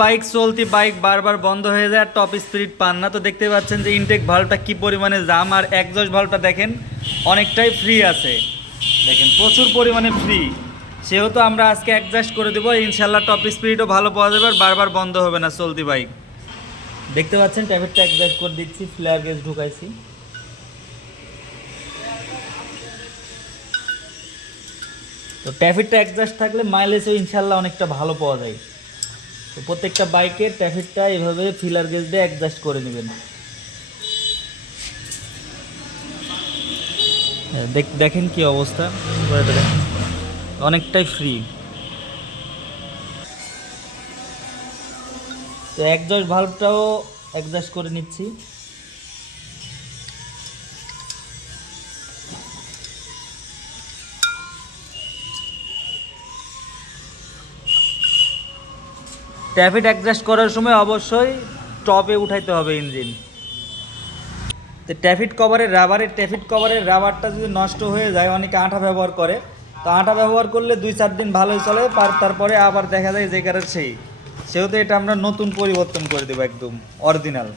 Bike চলতি bike বারবার বন্ধ হয়ে যায় আর টপ স্পিড পান না। তো দেখতে পাচ্ছেন যে ইনটেক ভালভটা কি পরিমাণে জাম, আর এক্সস্ট ভালভটা দেখেন অনেকটাই ফ্রি আছে, দেখেন প্রচুর পরিমাণে ফ্রি। সেহেতু আমরা আজকে অ্যাডজাস্ট করে দেবো, ইনশাল্লাহ টপ স্পিডও ভালো পাওয়া যাবে আর বারবার বন্ধ হবে না চলতি বাইক। দেখতে পাচ্ছেন ট্যাবেটটা অ্যাডজাস্ট করে দিচ্ছি, ফ্লেয়ার গেজ ঢুকাইছি। তো ট্রাফিকটা অ্যাডজাস্ট থাকলে মাইলেজও ইনশাল্লাহ অনেকটা ভালো পাওয়া যায়। তো প্রত্যেকটা বাইকের ট্রাফিকটা এইভাবে ফিলার গেজ দিয়ে অ্যাডজাস্ট করে নেবেন। দেখেন কি অবস্থা, অনেকটাই ফ্রি। তো এক্সস্ট ভালভটাও অ্যাডজাস্ট করে নিচ্ছি। ট্রাফিক অ্যাডজাস্ট করার সময় অবশ্যই টপে উঠাইতে হবে ইঞ্জিন। তো ট্রাফিক কভারের রাবারটা যদি নষ্ট হয়ে যায়, অনেকে আঠা ব্যবহার করে, তো আঠা ব্যবহার করলে 2-4 দিন ভালোই চলে, তারপরে আবার দেখা যায় যে কারণে সেহেতু এটা আমরা নতুন পরিবর্তন করে দেবো, একদম অরিজিনাল।